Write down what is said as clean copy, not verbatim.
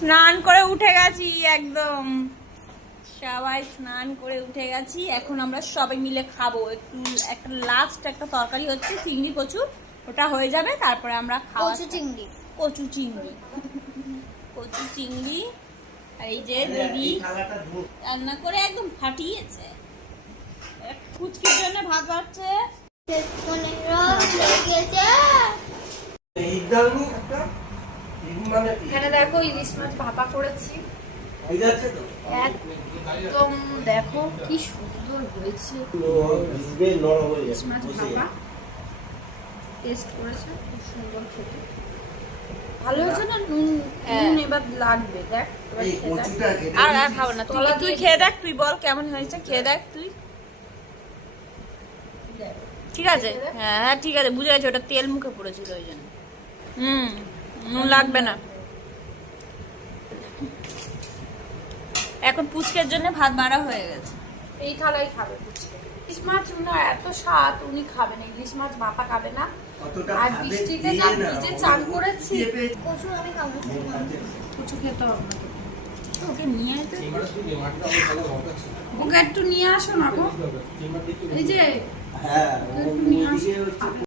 স্নান করে উঠে গেছি একদম, সবাই স্নান করে উঠে গেছি। এখন আমরা সবাই মিলে খাবো। একটা লাস্ট একটা তরকারি হচ্ছে চিংড়ি কচু, ওটা হয়ে যাবে তারপরে আমরা খাবো। কচু চিংড়ি কচু চিংড়ি। আর এই যে দিদি রান্না করে একদম ফাটিয়েছে। ফুচকির জন্য ভাত বাড়ছে। এখানে দেখো ইলিশ মাছ ভাপা করেছি একদম, দেখো কি সুন্দর হয়েছে ইলিশ মাছ ভাপা। টেস্ট করেছে খুব সুন্দর খেতে, ভালো হয়েছে না? নুন এবার লাগবে, দেখ আর খাবো না। তুই খেয়ে দেখ, তুই বল কেমন হয়েছে, খেয়ে দেখ তুই। ঠিক আছে, হ্যাঁ হ্যাঁ ঠিক আছে, বুঝে গেছি, ওটা তেল মুখে পড়েছিল ওই জন্য। নুন লাগবে না। এখন পুচকের জন্য ভাত বাড়া হয়ে গেছে। এই থালায় খাবে পুচকে। ইলিশ মাছ না এত স্বাদ, উনি খাবে না, ইলিশ মাছ ভাপা খাবে না। আর বৃষ্টিতে যা ভিজে চান করেছি, কচু খেতে হবে না। ওকে নিয়ে যেতে, ওকে একটু নিয়ে আসো না গো, এই যে একটু নিয়ে আসো।